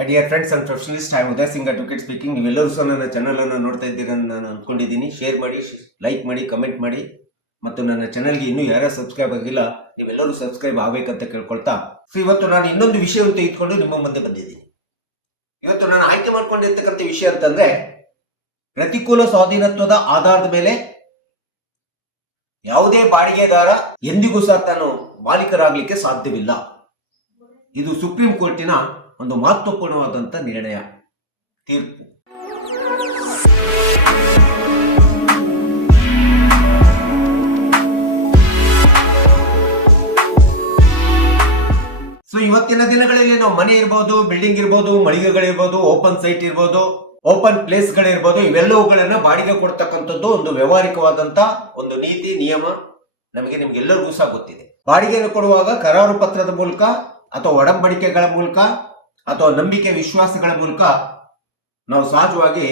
My dear friends and professionalist, I am Uday Singh advocate speaking. ನೀವೆಲ್ಲರೂ ಸಹ ನನ್ನ ಚಾನಲನ್ನು ನೋಡ್ತಾ ಇದ್ದೀರಿ ಅಂತ ನಾನು ಅಂದ್ಕೊಂಡಿದ್ದೀನಿ. ಶೇರ್ ಮಾಡಿ, ಲೈಕ್ ಮಾಡಿ, ಕಮೆಂಟ್ ಮಾಡಿ, ಮತ್ತು ನನ್ನ ಚಾನಲ್ಗೆ ಇನ್ನೂ ಯಾರ್ಯಾರು ಸಬ್ಸ್ಕ್ರೈಬ್ ಆಗಿಲ್ಲ ನೀವೆಲ್ಲರೂ ಸಬ್ಸ್ಕ್ರೈಬ್ ಆಗಬೇಕಂತ ಕೇಳ್ಕೊಳ್ತಾ, ಸೊ ಇವತ್ತು ನಾನು ಇನ್ನೊಂದು ವಿಷಯವನ್ನು ತೆಗೆದುಕೊಂಡು ನಿಮ್ಮ ಮುಂದೆ ಬಂದಿದ್ದೀನಿ. ಇವತ್ತು ನಾನು ಆಯ್ಕೆ ಮಾಡ್ಕೊಂಡಿರ್ತಕ್ಕಂಥ ವಿಷಯ ಅಂತಂದ್ರೆ, ಪ್ರತಿಕೂಲ ಸ್ವಾಧೀನತ್ವದ ಆಧಾರದ ಮೇಲೆ ಯಾವುದೇ ಬಾಡಿಗೆದಾರ ಎಂದಿಗೂ ಸಹ ತಾನು ಮಾಲೀಕರಾಗಲಿಕ್ಕೆ ಸಾಧ್ಯವಿಲ್ಲ. ಇದು ಸುಪ್ರೀಂ ಕೋರ್ಟಿನ ಒಂದು ಮಹತ್ವಪೂರ್ಣವಾದಂಥ ನಿರ್ಣಯ, ತೀರ್ಪು. ಸೊ ಇವತ್ತಿನ ದಿನಗಳಲ್ಲಿ ನಾವು ಮನೆ ಇರ್ಬೋದು, ಬಿಲ್ಡಿಂಗ್ ಇರ್ಬೋದು, ಮಳಿಗೆಗಳಿರ್ಬೋದು, ಓಪನ್ ಸೈಟ್ ಇರ್ಬೋದು, ಓಪನ್ ಪ್ಲೇಸ್ ಗಳಿರ್ಬೋದು, ಇವೆಲ್ಲವುಗಳನ್ನ ಬಾಡಿಗೆ ಕೊಡ್ತಕ್ಕಂಥದ್ದು ಒಂದು ವ್ಯವಹಾರಿಕವಾದಂತ ಒಂದು ನೀತಿ ನಿಯಮ ನಿಮ್ಗೆಲ್ಲರಿಗೂ ಸಹ ಗೊತ್ತಿದೆ. ಬಾಡಿಗೆಯನ್ನು ಕೊಡುವಾಗ ಕರಾರು ಪತ್ರದ ಮೂಲಕ ಅಥವಾ ಒಡಂಬಡಿಕೆಗಳ ಮೂಲಕ ಅಥವಾ ನಂಬಿಕೆ ವಿಶ್ವಾಸಗಳ ಮೂಲಕ ನಾವು ಸಹಜವಾಗಿ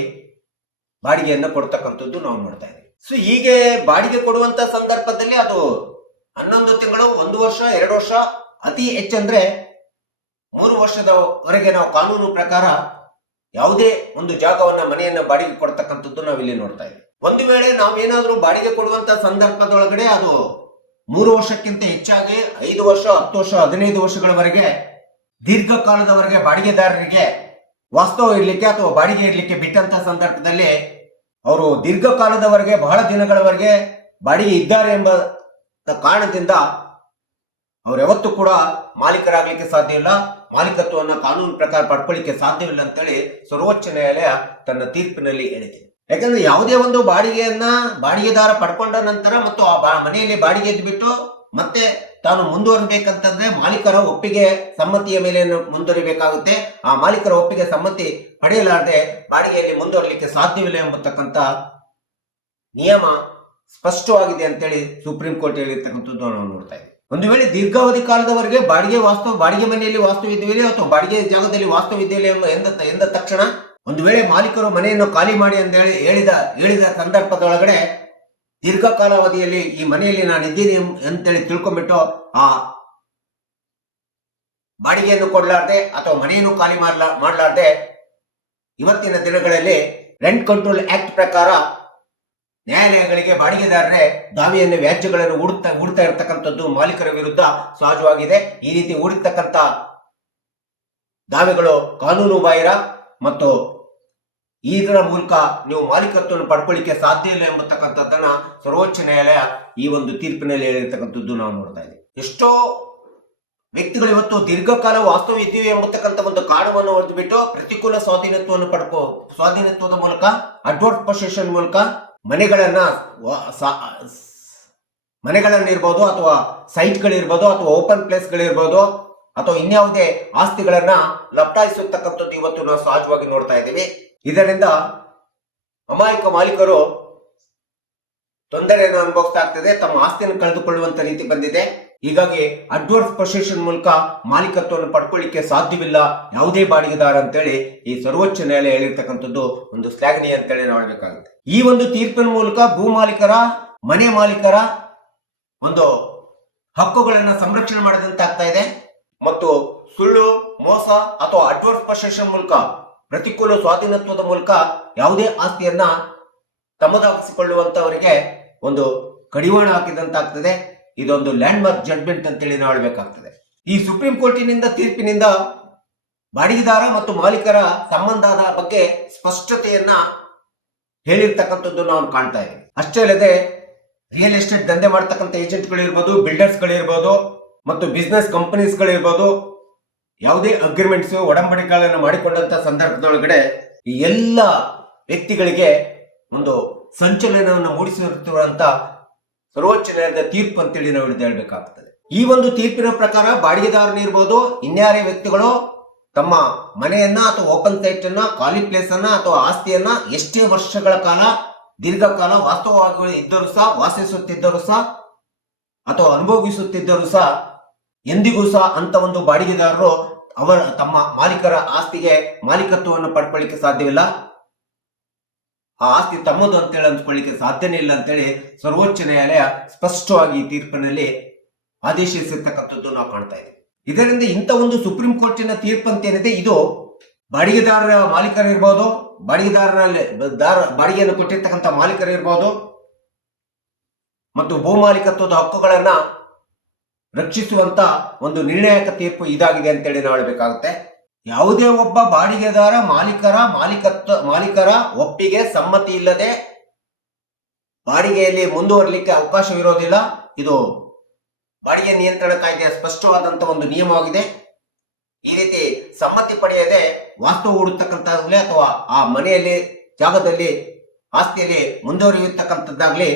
ಬಾಡಿಗೆಯನ್ನು ಕೊಡ್ತಕ್ಕಂಥದ್ದು ನಾವು ನೋಡ್ತಾ ಇದ್ದೀವಿ. ಸೊ ಹೀಗೆ ಬಾಡಿಗೆ ಕೊಡುವಂತ ಸಂದರ್ಭದಲ್ಲಿ ಅದು 11 ತಿಂಗಳು, 1 ವರ್ಷ, 2 ವರ್ಷ, ಅತಿ ಹೆಚ್ಚಂದ್ರೆ 3 ವರ್ಷದವರೆಗೆ ನಾವು ಕಾನೂನು ಪ್ರಕಾರ ಯಾವುದೇ ಒಂದು ಜಾಗವನ್ನ, ಮನೆಯನ್ನ ಬಾಡಿಗೆ ಕೊಡ್ತಕ್ಕಂಥದ್ದು ನಾವಿಲ್ಲಿ ನೋಡ್ತಾ ಇದ್ದೀವಿ. ಒಂದು ವೇಳೆ ನಾವೇನಾದ್ರೂ ಬಾಡಿಗೆ ಕೊಡುವಂತ ಸಂದರ್ಭದೊಳಗಡೆ ಅದು 3 ವರ್ಷಕ್ಕಿಂತ ಹೆಚ್ಚಾಗಿ 5 ವರ್ಷ, 10 ವರ್ಷ, 15 ವರ್ಷಗಳವರೆಗೆ ದೀರ್ಘಕಾಲದವರೆಗೆ ಬಾಡಿಗೆದಾರರಿಗೆ ವಾಸ್ತವ ಇರ್ಲಿಕ್ಕೆ ಅಥವಾ ಬಾಡಿಗೆ ಇರ್ಲಿಕ್ಕೆ ಬಿಟ್ಟಂತ ಸಂದರ್ಭದಲ್ಲಿ ಅವರು ದೀರ್ಘಕಾಲದವರೆಗೆ, ಬಹಳ ದಿನಗಳವರೆಗೆ ಬಾಡಿಗೆ ಇದ್ದಾರೆ ಎಂಬ ಕಾರಣದಿಂದ ಅವ್ರು ಯಾವತ್ತೂ ಕೂಡ ಮಾಲೀಕರಾಗಲಿಕ್ಕೆ ಸಾಧ್ಯ ಇಲ್ಲ, ಮಾಲೀಕತ್ವವನ್ನು ಕಾನೂನು ಪ್ರಕಾರ ಪಡ್ಕೊಳ್ಳಿಕ್ಕೆ ಸಾಧ್ಯವಿಲ್ಲ ಅಂತೇಳಿ ಸರ್ವೋಚ್ಚ ನ್ಯಾಯಾಲಯ ತನ್ನ ತೀರ್ಪಿನಲ್ಲಿ ಹೇಳಿದೆ. ಯಾಕಂದ್ರೆ ಯಾವುದೇ ಒಂದು ಬಾಡಿಗೆದಾರ ಪಡ್ಕೊಂಡ ನಂತರ ಮತ್ತು ಆ ಮನೆಯಲ್ಲಿ ಬಾಡಿಗೆ ಬಿಟ್ಟು ಮತ್ತೆ ತಾನು ಮುಂದುವರಬೇಕಂತಂದ್ರೆ ಮಾಲೀಕರ ಒಪ್ಪಿಗೆ, ಸಮ್ಮತಿಯ ಮೇಲೆ ಮುಂದುವರಿಬೇಕಾಗುತ್ತೆ. ಆ ಮಾಲೀಕರ ಒಪ್ಪಿಗೆ, ಸಮ್ಮತಿ ಪಡೆಯಲಾರದೆ ಬಾಡಿಗೆಯಲ್ಲಿ ಮುಂದುವರಲಿಕ್ಕೆ ಸಾಧ್ಯವಿಲ್ಲ ಎಂಬತಕ್ಕಂಥ ನಿಯಮ ಸ್ಪಷ್ಟವಾಗಿದೆ ಅಂತೇಳಿ ಸುಪ್ರೀಂ ಕೋರ್ಟ್ ಹೇಳಿರ್ತಕ್ಕಂಥದ್ದು ನಾವು ನೋಡ್ತಾ ಇದ್ದೀವಿ. ಒಂದು ವೇಳೆ ದೀರ್ಘಾವಧಿ ಕಾಲದವರೆಗೆ ಬಾಡಿಗೆ ಮನೆಯಲ್ಲಿ ವಾಸ್ತವಿದ್ದಲ್ಲಿ ಅಥವಾ ಬಾಡಿಗೆ ಜಾಗದಲ್ಲಿ ವಾಸ್ತವಿದ್ದಲ್ಲಿ ಎಂದ ತಕ್ಷಣ ಒಂದು ವೇಳೆ ಮಾಲೀಕರು ಮನೆಯನ್ನು ಖಾಲಿ ಮಾಡಿ ಅಂತ ಹೇಳಿದ ಸಂದರ್ಭದೊಳಗಡೆ ದೀರ್ಘಕಾಲಾವಧಿಯಲ್ಲಿ ಈ ಮನೆಯಲ್ಲಿ ನಾನು ಇದ್ದೀನಿ ಅಂತೇಳಿ ತಿಳ್ಕೊಂಡ್ಬಿಟ್ಟು ಆ ಬಾಡಿಗೆಯನ್ನು ಕೊಡಲಾರ್ದೆ ಅಥವಾ ಮನೆಯನ್ನು ಖಾಲಿ ಮಾಡಲಾರ್ದೆ ಇವತ್ತಿನ ದಿನಗಳಲ್ಲಿ ರೆಂಟ್ ಕಂಟ್ರೋಲ್ ಆಕ್ಟ್ ಪ್ರಕಾರ ನ್ಯಾಯಾಲಯಗಳಿಗೆ ಬಾಡಿಗೆದಾರರೇ ದಾವೆಯನ್ನು, ವ್ಯಾಜ್ಯಗಳನ್ನು ಹೂಡ್ತಾ ಇರತಕ್ಕಂಥದ್ದು ಮಾಲೀಕರ ವಿರುದ್ಧ ಸಹಜವಾಗಿದೆ. ಈ ರೀತಿ ಹೂಡಿರ್ತಕ್ಕಂಥ ದಾವೆಗಳು ಕಾನೂನು ಬಾಹಿರ ಮತ್ತು ಇದರ ಮೂಲಕ ನೀವು ಮಾಲೀಕತ್ವವನ್ನು ಪಡ್ಕೊಳ್ಳಿಕ್ಕೆ ಸಾಧ್ಯ ಇಲ್ಲ ಎಂಬತಕ್ಕಂಥದ್ದನ್ನ ಸರ್ವೋಚ್ಚ ನ್ಯಾಯಾಲಯ ಈ ಒಂದು ತೀರ್ಪಿನಲ್ಲಿ ಹೇಳಿರ್ತಕ್ಕಂಥದ್ದು ನಾವು ನೋಡ್ತಾ ಇದ್ದೀವಿ. ಎಷ್ಟೋ ವ್ಯಕ್ತಿಗಳು ಇವತ್ತು ದೀರ್ಘಕಾಲ ವಾಸ್ತವ ಇದ್ದೀವಿ ಎಂಬತಕ್ಕಂಥ ಒಂದು ಕಾರಣವನ್ನು ಹೊಡೆದುಬಿಟ್ಟು ಪ್ರತಿಕೂಲ ಸ್ವಾಧೀನತ್ವದ ಮೂಲಕ, ಅಡ್ವರ್ಸ್ ಪೊಸೆಷನ್ ಮೂಲಕ ಮನೆಗಳನ್ನಿರ್ಬೋದು ಅಥವಾ ಸೈಟ್ಗಳಿರ್ಬೋದು ಅಥವಾ ಓಪನ್ ಪ್ಲೇಸ್ಗಳಿರ್ಬೋದು ಅಥವಾ ಇನ್ಯಾವುದೇ ಆಸ್ತಿಗಳನ್ನ ಲಪ್ಟಾಯಿಸತಕ್ಕಂಥದ್ದು ಇವತ್ತು ನಾವು ಸಹಜವಾಗಿ ನೋಡ್ತಾ ಇದ್ದೀವಿ. ಇದರಿಂದ ಅಮಾಯಕ ಮಾಲೀಕರು ತೊಂದರೆಯನ್ನು ಅನುಭವಿಸ್ತಾ ಆಗ್ತದೆ, ತಮ್ಮ ಆಸ್ತಿಯನ್ನು ಕಳೆದುಕೊಳ್ಳುವಂತ ರೀತಿ ಬಂದಿದೆ. ಹೀಗಾಗಿ ಅಡ್ವರ್ಸ್ ಪೊಸೆಷನ್ ಮೂಲಕ ಮಾಲೀಕತ್ವವನ್ನು ಪಡ್ಕೊಳ್ಳಿಕ್ಕೆ ಸಾಧ್ಯವಿಲ್ಲ ಯಾವುದೇ ಬಾಡಿಗೆದಾರ ಅಂತೇಳಿ ಈ ಸರ್ವೋಚ್ಚ ನ್ಯಾಯಾಲಯ ಹೇಳಿರ್ತಕ್ಕಂಥದ್ದು ಒಂದು ಶ್ಲಾಘನೀಯ ಅಂತೇಳಿ ನಾವು ಹೇಳಬೇಕಾಗುತ್ತೆ. ಈ ಒಂದು ತೀರ್ಪಿನ ಮೂಲಕ ಭೂ ಮಾಲೀಕರ, ಮನೆ ಮಾಲೀಕರ ಒಂದು ಹಕ್ಕುಗಳನ್ನ ಸಂರಕ್ಷಣೆ ಮಾಡಿದಂತೆ ಆಗ್ತಾ ಇದೆ ಮತ್ತು ಸುಳ್ಳು, ಮೋಸ ಅಥವಾ ಅಡ್ವರ್ಸ್ ಪೊಸೆಷನ್ ಮೂಲಕ, ಪ್ರತಿಕೂಲ ಸ್ವಾಧೀನತ್ವದ ಮೂಲಕ ಯಾವುದೇ ಆಸ್ತಿಯನ್ನ ತಮ್ಮದಾಗಿಸಿಕೊಳ್ಳುವಂತವರಿಗೆ ಒಂದು ಕಡಿವಾಣ ಹಾಕಿದಂತಾಗ್ತದೆ. ಇದೊಂದು ಲ್ಯಾಂಡ್ ಮಾರ್ಕ್ ಜಡ್ಜ್ಮೆಂಟ್ ಅಂತೇಳಿ ನಾವು ಹೇಳಬೇಕಾಗ್ತದೆ. ಈ ಸುಪ್ರೀಂ ಕೋರ್ಟಿನಿಂದ ತೀರ್ಪಿನಿಂದ ಬಾಡಿಗೆದಾರ ಮತ್ತು ಮಾಲೀಕರ ಸಂಬಂಧದ ಬಗ್ಗೆ ಸ್ಪಷ್ಟತೆಯನ್ನ ಹೇಳಿರ್ತಕ್ಕಂಥದ್ದು ನಾವು ಕಾಣ್ತಾ ಇದ್ದೀವಿ. ಅಷ್ಟೇ ಅಲ್ಲದೆ ರಿಯಲ್ ಎಸ್ಟೇಟ್ ದಂಧೆ ಮಾಡ್ತಕ್ಕಂಥ ಏಜೆಂಟ್ಗಳಿರ್ಬೋದು, ಬಿಲ್ಡರ್ಸ್ಗಳಿರ್ಬೋದು ಮತ್ತು ಬಿಸ್ನೆಸ್ ಕಂಪನೀಸ್ಗಳಿರ್ಬೋದು, ಯಾವುದೇ ಅಗ್ರಿಮೆಂಟ್ಸ್, ಒಡಂಬಡಿಕೆಗಳನ್ನು ಮಾಡಿಕೊಂಡಂತ ಸಂದರ್ಭದೊಳಗಡೆ ಈ ಎಲ್ಲ ವ್ಯಕ್ತಿಗಳಿಗೆ ಒಂದು ಸಂಚಲನವನ್ನು ಮೂಡಿಸಿರುತ್ತಿರುವಂತ ಸರ್ವೋಚ್ಚ ನ್ಯಾಯಾಲಯದ ತೀರ್ಪು ಅಂತೇಳಿ ನಾವು ಹೇಳಬೇಕಾಗ್ತದೆ. ಈ ಒಂದು ತೀರ್ಪಿನ ಪ್ರಕಾರ ಬಾಡಿಗೆದಾರನಿರ್ಬೋದು, ಇನ್ಯಾರೇ ವ್ಯಕ್ತಿಗಳು ತಮ್ಮ ಮನೆಯನ್ನ ಅಥವಾ ಓಪನ್ ಸೈಟ್ ಅನ್ನ, ಖಾಲಿ ಪ್ಲೇಸ್ ಅನ್ನ ಅಥವಾ ಆಸ್ತಿಯನ್ನ ಎಷ್ಟೇ ವರ್ಷಗಳ ಕಾಲ, ದೀರ್ಘಕಾಲ ವಾಸ್ತವವಾಗಿ ಇದ್ದರೂ ಸಹ, ವಾಸಿಸುತ್ತಿದ್ದರೂ ಸಹ ಅಥವಾ ಅನುಭವಿಸುತ್ತಿದ್ದರೂ ಸಹ ಎಂದಿಗೂ ಸಹ ಅಂತ ಒಂದು ಬಾಡಿಗೆದಾರರು ತಮ್ಮ ಮಾಲೀಕರ ಆಸ್ತಿಗೆ ಮಾಲೀಕತ್ವವನ್ನು ಪಡ್ಕೊಳ್ಳಿಕ್ಕೆ ಸಾಧ್ಯವಿಲ್ಲ. ಆ ಆಸ್ತಿ ತಮ್ಮದು ಅಂತೇಳಿ ಅಂದ್ಕೊಳ್ಳಿಕ್ಕೆ ಸಾಧ್ಯನೇ ಇಲ್ಲ ಅಂತೇಳಿ ಸರ್ವೋಚ್ಚ ನ್ಯಾಯಾಲಯ ಸ್ಪಷ್ಟವಾಗಿ ತೀರ್ಪಿನಲ್ಲಿ ಆದೇಶಿಸಿರ್ತಕ್ಕಂಥದ್ದು ನಾವು ಕಾಣ್ತಾ ಇದ್ದೀವಿ. ಇದರಿಂದ ಇಂಥ ಒಂದು ಸುಪ್ರೀಂ ಕೋರ್ಟಿನ ತೀರ್ಪು ಅಂತ ಏನಿದೆ, ಇದು ಬಾಡಿಗೆದಾರರ ಮಾಲೀಕರಿರ್ಬೋದು, ಬಾಡಿಗೆಯನ್ನು ಕೊಟ್ಟಿರ್ತಕ್ಕಂಥ ಮಾಲೀಕರಿರ್ಬೋದು ಮತ್ತು ಭೂ ಮಾಲೀಕತ್ವದ ಹಕ್ಕುಗಳನ್ನ ರಕ್ಷಿಸುವಂತ ಒಂದು ನಿರ್ಣಾಯಕ ತೀರ್ಪು ಇದಾಗಿದೆ ಅಂತೇಳಿ ನಾವು ಹೇಳಬೇಕಾಗುತ್ತೆ. ಯಾವುದೇ ಒಬ್ಬ ಬಾಡಿಗೆದಾರ ಮಾಲೀಕರ ಒಪ್ಪಿಗೆ ಸಮ್ಮತಿ ಇಲ್ಲದೆ ಬಾಡಿಗೆಯಲ್ಲಿ ಮುಂದುವರಲಿಕ್ಕೆ ಅವಕಾಶವಿರೋದಿಲ್ಲ. ಇದು ಬಾಡಿಗೆ ನಿಯಂತ್ರಣ ಕಾಯ್ದೆಯ ಸ್ಪಷ್ಟವಾದಂತಹ ಒಂದು ನಿಯಮವಾಗಿದೆ. ಈ ರೀತಿ ಸಮ್ಮತಿ ಪಡೆಯದೆ ವಾಸ್ತವ ಹೂಡತಕ್ಕಂಥದ್ದಾಗಲಿ ಅಥವಾ ಆ ಮನೆಯಲ್ಲಿ, ಜಾಗದಲ್ಲಿ, ಆಸ್ತಿಯಲ್ಲಿ ಮುಂದುವರಿಯತಕ್ಕಂಥದ್ದಾಗಲಿ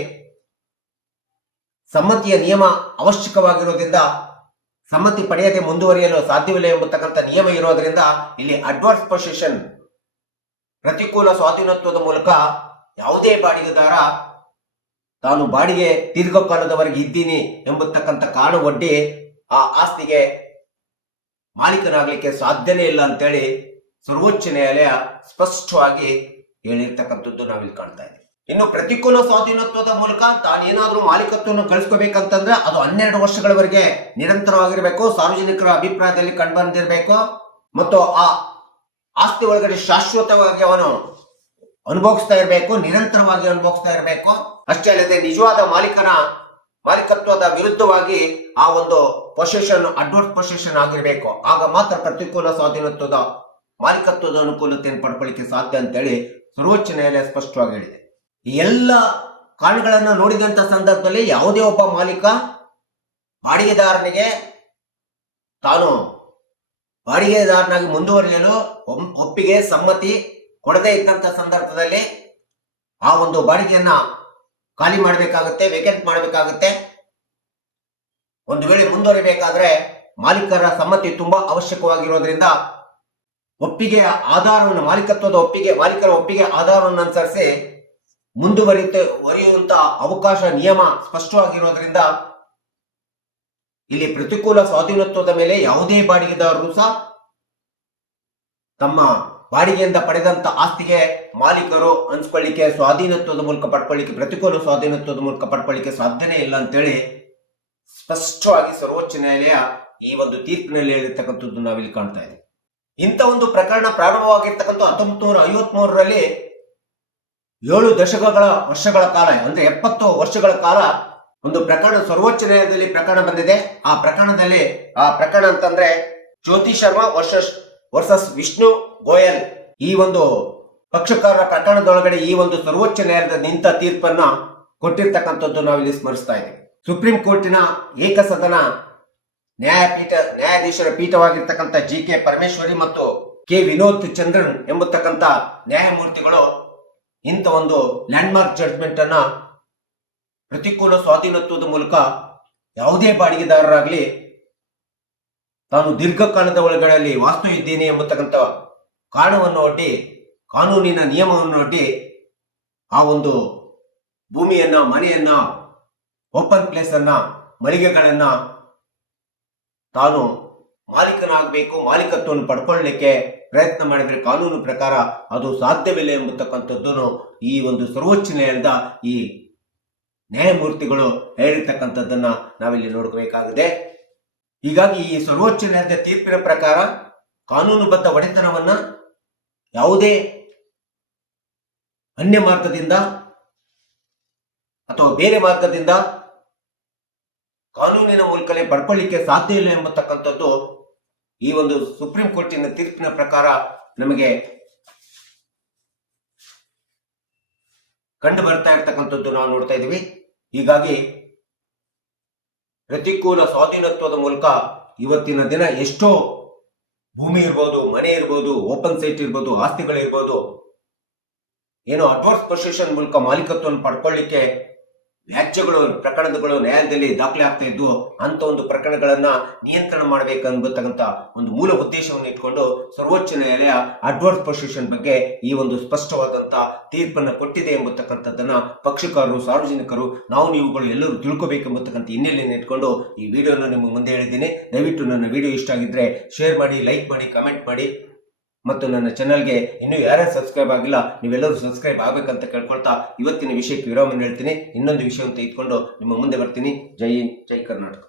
ಸಮ್ಮತಿಯ ನಿಯಮ ಅವಶ್ಯಕವಾಗಿರೋದ್ರಿಂದ ಸಮ್ಮತಿ ಪಡೆಯದೆ ಮುಂದುವರಿಯಲು ಸಾಧ್ಯವಿಲ್ಲ ಎಂಬತಕ್ಕಂಥ ನಿಯಮ ಇರೋದ್ರಿಂದ ಇಲ್ಲಿ ಅಡ್ವರ್ಸ್ ಪೊಸೆಷನ್, ಪ್ರತಿಕೂಲ ಸ್ವಾಧೀನತ್ವದ ಮೂಲಕ ಯಾವುದೇ ಬಾಡಿಗೆದಾರ ತಾನು ಬಾಡಿಗೆ ದೀರ್ಘಕಾಲದವರೆಗೆ ಇದ್ದೀನಿ ಎಂಬತಕ್ಕಂಥ ಕಾರಣ ಒಡ್ಡಿ ಆ ಆಸ್ತಿಗೆ ಮಾಲೀಕನಾಗಲಿಕ್ಕೆ ಸಾಧ್ಯನೇ ಇಲ್ಲ ಅಂತೇಳಿ ಸರ್ವೋಚ್ಚ ನ್ಯಾಯಾಲಯ ಸ್ಪಷ್ಟವಾಗಿ ಹೇಳಿರ್ತಕ್ಕಂಥದ್ದು ನಾವಿಲ್ಲಿ ಕಾಣ್ತಾ ಇದ್ದೀವಿ. ಇನ್ನು ಪ್ರತಿಕೂಲ ಸ್ವಾಧೀನತ್ವದ ಮೂಲಕ ತಾನೇನಾದ್ರೂ ಮಾಲೀಕತ್ವವನ್ನು ಗಳಿಸ್ಕೋಬೇಕಂತಂದ್ರೆ ಅದು 12 ವರ್ಷಗಳವರೆಗೆ ನಿರಂತರವಾಗಿರ್ಬೇಕು, ಸಾರ್ವಜನಿಕರ ಅಭಿಪ್ರಾಯದಲ್ಲಿ ಕಂಡುಬಂದಿರಬೇಕು ಮತ್ತು ಆ ಆಸ್ತಿ ಒಳಗಡೆ ಶಾಶ್ವತವಾಗಿ ಅವನು ಅನುಭವಿಸ್ತಾ ಇರಬೇಕು, ನಿರಂತರವಾಗಿ ಅನುಭವಿಸ್ತಾ ಇರಬೇಕು. ಅಷ್ಟೇ ಅಲ್ಲದೆ ನಿಜವಾದ ಮಾಲೀಕತ್ವದ ವಿರುದ್ಧವಾಗಿ ಆ ಒಂದು ಪೊಸೆಷನ್ ಅಡ್ವರ್ಸ್ ಪೊಸೆಷನ್ ಆಗಿರ್ಬೇಕು. ಆಗ ಮಾತ್ರ ಪ್ರತಿಕೂಲ ಸ್ವಾಧೀನತ್ವದ ಮಾಲೀಕತ್ವದ ಅನುಕೂಲತೆಯನ್ನು ಪಡ್ಕೊಳ್ಳಿಕ್ಕೆ ಸಾಧ್ಯ ಅಂತೇಳಿ ಸರ್ವೋಚ್ಚ ನ್ಯಾಯಾಲಯ ಸ್ಪಷ್ಟವಾಗಿ ಹೇಳಿದೆ. ಈ ಎಲ್ಲ ಕಾರಣಗಳನ್ನ ನೋಡಿದಂತ ಸಂದರ್ಭದಲ್ಲಿ ಯಾವುದೇ ಒಬ್ಬ ಮಾಲೀಕ ಬಾಡಿಗೆದಾರನಿಗೆ ತಾನು ಬಾಡಿಗೆದಾರನಾಗಿ ಮುಂದುವರಿಯಲು ಒಪ್ಪಿಗೆ ಸಮ್ಮತಿ ಕೊಡದೇ ಇದ್ದಂತ ಸಂದರ್ಭದಲ್ಲಿ ಆ ಒಂದು ಬಾಡಿಗೆಯನ್ನ ಖಾಲಿ ಮಾಡಬೇಕಾಗುತ್ತೆ, ವೇಕೆಂಟ್ ಮಾಡಬೇಕಾಗುತ್ತೆ. ಒಂದು ವೇಳೆ ಮುಂದುವರಿಬೇಕಾದ್ರೆ ಮಾಲೀಕರ ಸಮ್ಮತಿ ತುಂಬಾ ಅವಶ್ಯಕವಾಗಿರೋದ್ರಿಂದ ಒಪ್ಪಿಗೆಯ ಆಧಾರವನ್ನು, ಮಾಲೀಕರ ಒಪ್ಪಿಗೆ ಆಧಾರವನ್ನು ಅನುಸರಿಸಿ ಮುಂದುವರಿಯುವಂತ ಅವಕಾಶ ನಿಯಮ ಸ್ಪಷ್ಟವಾಗಿರೋದ್ರಿಂದ ಇಲ್ಲಿ ಪ್ರತಿಕೂಲ ಸ್ವಾಧೀನತ್ವದ ಮೇಲೆ ಯಾವುದೇ ಬಾಡಿಗೆದಾರರು ಸಹ ತಮ್ಮ ಬಾಡಿಗೆಯಿಂದ ಪಡೆದಂತ ಆಸ್ತಿಗೆ ಮಾಲೀಕರು ಅನ್ಸ್ಕೊಳ್ಳಿಕ್ಕೆ, ಸ್ವಾಧೀನತ್ವದ ಮೂಲಕ ಪಡ್ಕೊಳ್ಳಿಕ್ಕೆ, ಪ್ರತಿಕೂಲ ಸ್ವಾಧೀನತ್ವದ ಮೂಲಕ ಪಡ್ಕೊಳ್ಳಿಕ್ಕೆ ಸಾಧ್ಯನೇ ಇಲ್ಲ ಅಂತೇಳಿ ಸ್ಪಷ್ಟವಾಗಿ ಸರ್ವೋಚ್ಚ ನ್ಯಾಯಾಲಯ ಈ ಒಂದು ತೀರ್ಪಿನಲ್ಲಿ ಹೇಳಿರ್ತಕ್ಕಂಥದ್ದು ನಾವಿಲ್ಲಿ ಕಾಣ್ತಾ ಇದ್ದೀವಿ. ಇಂಥ ಒಂದು ಪ್ರಕರಣ ಪ್ರಾರಂಭವಾಗಿರ್ತಕ್ಕಂಥ 1953ರಲ್ಲಿ 7 ವರ್ಷಗಳ ಕಾಲ, ಅಂದ್ರೆ 70 ವರ್ಷಗಳ ಕಾಲ ಒಂದು ಪ್ರಕರಣ ಸರ್ವೋಚ್ಚ ನ್ಯಾಯಾಲಯದಲ್ಲಿ ಪ್ರಕರಣ ಬಂದಿದೆ. ಆ ಪ್ರಕರಣ ಅಂತಂದ್ರೆ ಜ್ಯೋತಿ ಶರ್ಮಾ ವರ್ಸಸ್ ವಿಷ್ಣು ಗೋಯಲ್. ಈ ಒಂದು ಪಕ್ಷಕಾರರ ಪ್ರಕರಣದೊಳಗಡೆ ಈ ಒಂದು ಸರ್ವೋಚ್ಚ ನ್ಯಾಯಾಲಯದ ನಿಂತ ತೀರ್ಪನ್ನ ಕೊಟ್ಟಿರ್ತಕ್ಕಂಥದ್ದು ನಾವಿಲ್ಲಿ ಸ್ಮರಿಸ್ತಾ ಇದ್ದೀವಿ. ಸುಪ್ರೀಂ ಕೋರ್ಟಿನ ಏಕಸದನ ನ್ಯಾಯಾಧೀಶರ ಪೀಠವಾಗಿರ್ತಕ್ಕಂಥ JK ಪರಮೇಶ್ವರಿ ಮತ್ತು K ವಿನೋದ್ ಚಂದ್ರನ್ ಎಂಬತಕ್ಕಂಥ ನ್ಯಾಯಮೂರ್ತಿಗಳು ಇಂಥ ಒಂದು ಲ್ಯಾಂಡ್ಮಾರ್ಕ್ ಜಡ್ಜ್ಮೆಂಟ್ ಅನ್ನ ಪ್ರತಿಕೂಲ ಸ್ವಾಧೀನತ್ವದ ಮೂಲಕ ಯಾವುದೇ ಬಾಡಿಗೆದಾರರಾಗ್ಲಿ ತಾನು ದೀರ್ಘಕಾಲದ ಒಳಗಡೆ ವಾಸ್ತು ಇದ್ದೀನಿ ಎಂಬತಕ್ಕಂಥ ಕಾರಣವನ್ನು ಒಡ್ಡಿ, ಕಾನೂನಿನ ನಿಯಮವನ್ನು ಒಡ್ಡಿ ಆ ಒಂದು ಭೂಮಿಯನ್ನ, ಮನೆಯನ್ನ, ಓಪನ್ ಪ್ಲೇಸ್ ಅನ್ನ, ಮಳಿಗೆಗಳನ್ನ ತಾನು ಮಾಲೀಕನಾಗಬೇಕು, ಮಾಲೀಕತ್ವವನ್ನು ಪಡ್ಕೊಳ್ಳಲಿಕ್ಕೆ ಪ್ರಯತ್ನ ಮಾಡಿದ್ರೆ ಕಾನೂನು ಪ್ರಕಾರ ಅದು ಸಾಧ್ಯವಿಲ್ಲ ಎಂಬತಕ್ಕಂಥದ್ದನ್ನು ಈ ಒಂದು ಸರ್ವೋಚ್ಚ ನ್ಯಾಯಾಲಯದ ಈ ನ್ಯಾಯಮೂರ್ತಿಗಳು ಹೇಳಿರ್ತಕ್ಕಂಥದ್ದನ್ನ ನಾವಿಲ್ಲಿ ನೋಡ್ಕೋಬೇಕಾಗಿದೆ. ಹೀಗಾಗಿ ಈ ಸರ್ವೋಚ್ಚ ನ್ಯಾಯಾಲಯದ ತೀರ್ಪಿನ ಪ್ರಕಾರ ಕಾನೂನುಬದ್ಧ ಒಡೆತನವನ್ನ ಯಾವುದೇ ಅನ್ಯ ಮಾರ್ಗದಿಂದ ಅಥವಾ ಬೇರೆ ಮಾರ್ಗದಿಂದ ಕಾನೂನಿನ ಮೂಲಕಲೇ ಪಡ್ಕೊಳ್ಳಿಕ್ಕೆ ಸಾಧ್ಯ ಇಲ್ಲ ಎಂಬತಕ್ಕಂಥದ್ದು ಈ ಒಂದು ಸುಪ್ರೀಂ ಕೋರ್ಟಿನ ತೀರ್ಪಿನ ಪ್ರಕಾರ ನಮಗೆ ಕಂಡು ಬರ್ತಾ ಇರ್ತಕ್ಕಂಥದ್ದು ನಾವು ನೋಡ್ತಾ ಇದ್ದೀವಿ. ಹೀಗಾಗಿ ಪ್ರತಿಕೂಲ ಸ್ವಾಧೀನತ್ವದ ಮೂಲಕ ಇವತ್ತಿನ ದಿನ ಎಷ್ಟೋ ಭೂಮಿ ಇರ್ಬೋದು, ಮನೆ ಇರ್ಬೋದು, ಓಪನ್ ಸೈಟ್ ಇರ್ಬೋದು, ಆಸ್ತಿಗಳಿರ್ಬೋದು, ಏನೋ ಅಡ್ವರ್ಸ್ ಪೊಸೆಷನ್ ಮೂಲಕ ಮಾಲೀಕತ್ವವನ್ನು ಪಡ್ಕೊಳ್ಳಿಕ್ಕೆ ವ್ಯಾಜ್ಯಗಳು, ಪ್ರಕರಣಗಳು ನ್ಯಾಯಾಲಯದಲ್ಲಿ ದಾಖಲೆ ಆಗ್ತಾ ಇದ್ವು. ಅಂತ ಒಂದು ಪ್ರಕರಣಗಳನ್ನ ನಿಯಂತ್ರಣ ಮಾಡಬೇಕಂಬತಕ್ಕಂಥ ಒಂದು ಮೂಲ ಉದ್ದೇಶವನ್ನು ಇಟ್ಕೊಂಡು ಸರ್ವೋಚ್ಚ ನ್ಯಾಯಾಲಯ ಅಡ್ವರ್ಸ್ ಪೊಸೆಷನ್ ಬಗ್ಗೆ ಈ ಒಂದು ಸ್ಪಷ್ಟವಾದಂತ ತೀರ್ಪನ್ನು ಕೊಟ್ಟಿದೆ ಎಂಬತಕ್ಕಂಥದ್ದನ್ನ ಪಕ್ಷಕಾರರು, ಸಾರ್ವಜನಿಕರು, ನೀವುಗಳು ಎಲ್ಲರೂ ತಿಳ್ಕೋಬೇಕೆಂಬತಕ್ಕಂಥ ಹಿನ್ನೆಲೆಯನ್ನು ಇಟ್ಕೊಂಡು ಈ ವಿಡಿಯೋನ ನಿಮ್ಮ ಮುಂದೆ ಹೇಳಿದ್ದೀನಿ. ದಯವಿಟ್ಟು ನನ್ನ ವಿಡಿಯೋ ಇಷ್ಟ ಆಗಿದ್ರೆ ಶೇರ್ ಮಾಡಿ, ಲೈಕ್ ಮಾಡಿ, ಕಮೆಂಟ್ ಮಾಡಿ ಮತ್ತು ನನ್ನ ಚಾನಲ್ಗೆ ಇನ್ನೂ ಯಾರ್ಯಾರು ಸಬ್ಸ್ಕ್ರೈಬ್ ಆಗಿಲ್ಲ ನೀವೆಲ್ಲರೂ ಸಬ್ಸ್ಕ್ರೈಬ್ ಆಗಬೇಕಂತ ಕೇಳ್ಕೊಳ್ತಾ ಇವತ್ತಿನ ವಿಷಯಕ್ಕೆ ವಿರಾಮವನ್ನು ಹೇಳ್ತೀನಿ. ಇನ್ನೊಂದು ವಿಷಯವನ್ನು ತೆಗೆದುಕೊಂಡು ನಿಮ್ಮ ಮುಂದೆ ಬರ್ತೀನಿ. ಜೈ ಹಿಂದ್, ಜೈ ಕರ್ನಾಟಕ.